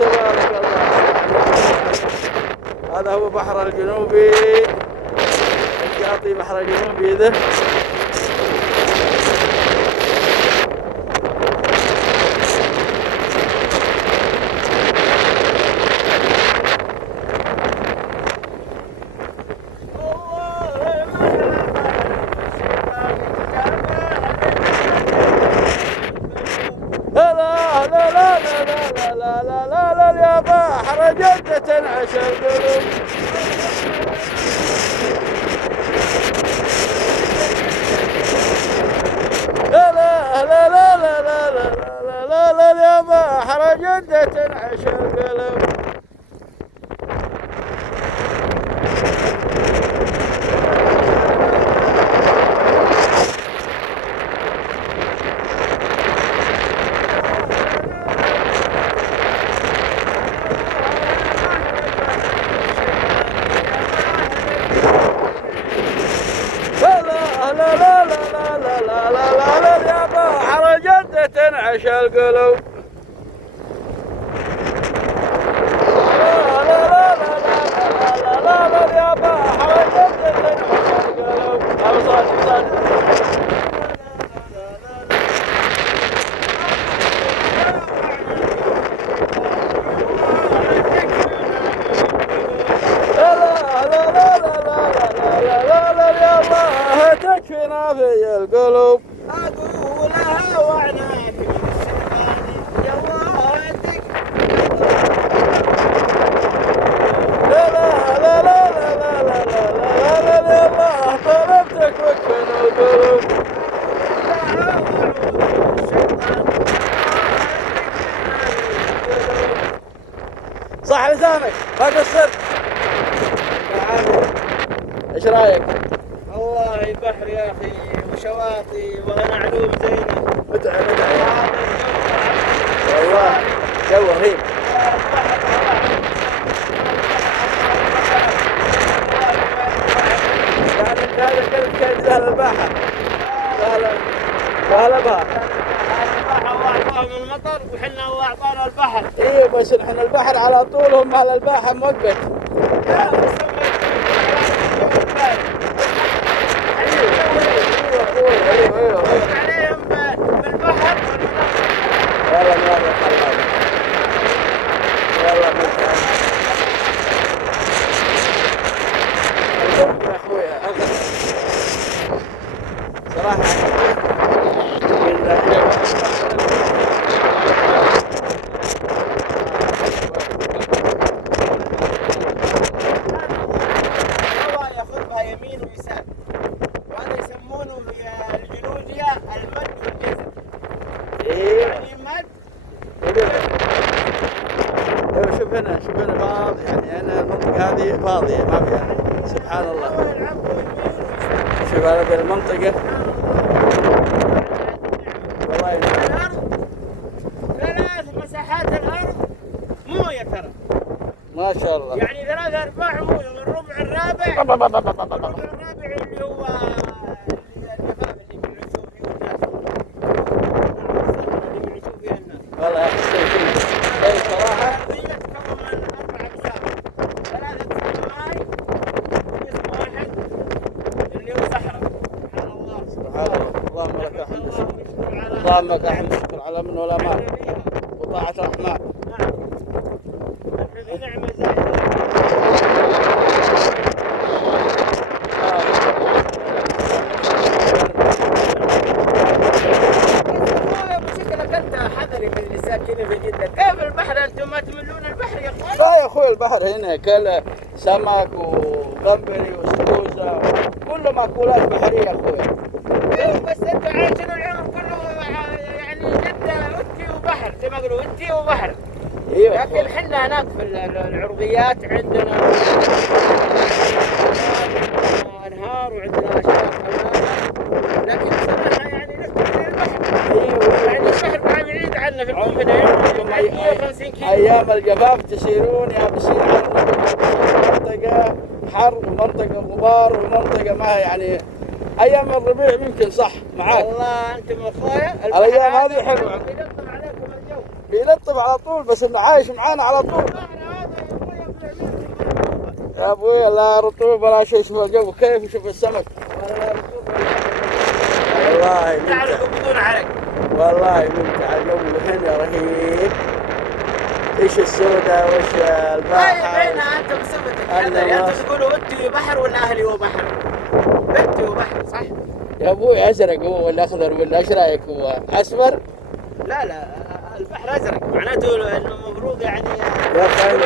تبارك الله. هذا هو بحر الجنوبي، الشاطئ بحر الجنوبي ذا. يا بحر جدة عشا القلوب. لا لا لا لا لا لا لا لا لا يا بحر جدة عشا القلوب. يا بحر جدة عشا القلوب. لا لا لا لا لا لا لا يا بحر جدة عشا القلوب. صادق تكفينا في القلوب. أقولها وعناك يا وادك. لا لا لا لا لا لا لا لا لا يا الله طلبتك وكفنا القلوب. صح لسانك ما قصرت. ايش رايك؟ والله البحر يا اخي وشواطئ وانا علوم زينه. متعب والله جو رهيب. يعني انت هذا كلب كان سهل الباحة. سهل البحر. الله اعطاهم المطر وحنا الله اعطانا البحر. ايه بس نحن البحر على طول، هم على الباحة مؤقت. عليهم بالبحر. والله ما هذا حلال. والله ما يا اخويا اخذ صراحة ياخذها يمين ويسار، وهذا يسمونه الجيولوجيا المد والجزر. ايه يعني مد. شوف هنا فاضي، يعني انا المنطقة هذه فاضية ما فيها. سبحان الله. شوف هذه المنطقة والله الارض ثلاث مساحات الارض مويه ترى ما شاء الله. يعني 3/4 مويه، والربع الرابع الربع الرابع اللي هو الجفاف اللي بيعيشوا فيه الناس. اللي بيعيشوا فيها الناس. والله يا اخي صراحة الارضيه تتكون من 4 اقسام، 3 ماي وقسم واحد اللي هو صحراء. سبحان الله. سبحان الله. اللهم لك الحمد. اللهم لك الحمد والشكر على من ولا مال وطاعة الرحمن. نعم. نعمة زايدة. شكلك انت حذري في اللي ساكنين في جدة. كيف البحر انتم ما تملون البحر يا اخوان؟ لا يا اخوي البحر هنا كل سمك وقنبري واستوزة كله مأكولات بحرية يا اخوي. بس انتم عايشين العمر كله يعني جدة وتي وبحر زي ما يقولوا وتي وبحر. ايوه لكن حنا هناك في العرضيات عندنا انهار وعندنا اشياء خلابه، لكن بصراحه يعني نفتقد البحر. يعني البحر بعيد عنا في المنطقه يعني 150 كيلو. ايام الجفاف تسيرون يابسين على منطقة حر ومنطقة غبار ومنطقة ما يعني ايام الربيع ممكن صح معاك. والله انتم اخويا الايام هذه حلوه. ينظم عليكم الجو. بيلطف على طول، بس انه عايش معانا على طول. يا ابوي لا رطوبة ولا شيء. شوف الجو كيف وشوف السمك. والله ممتع. بدون عرق. والله ممتع الجو هنا رهيب. ايش السوداء وايش البحر. بين انت بصفتك انت تقولوا انتوا بحر ولا اهلي وبحر؟ انتوا بحر صح؟ يا ابوي ازرق هو ولا اخضر ولا ايش رايك؟ هو اصفر؟ لا البحر ازرق، معناته انه المفروض يعني يا اخي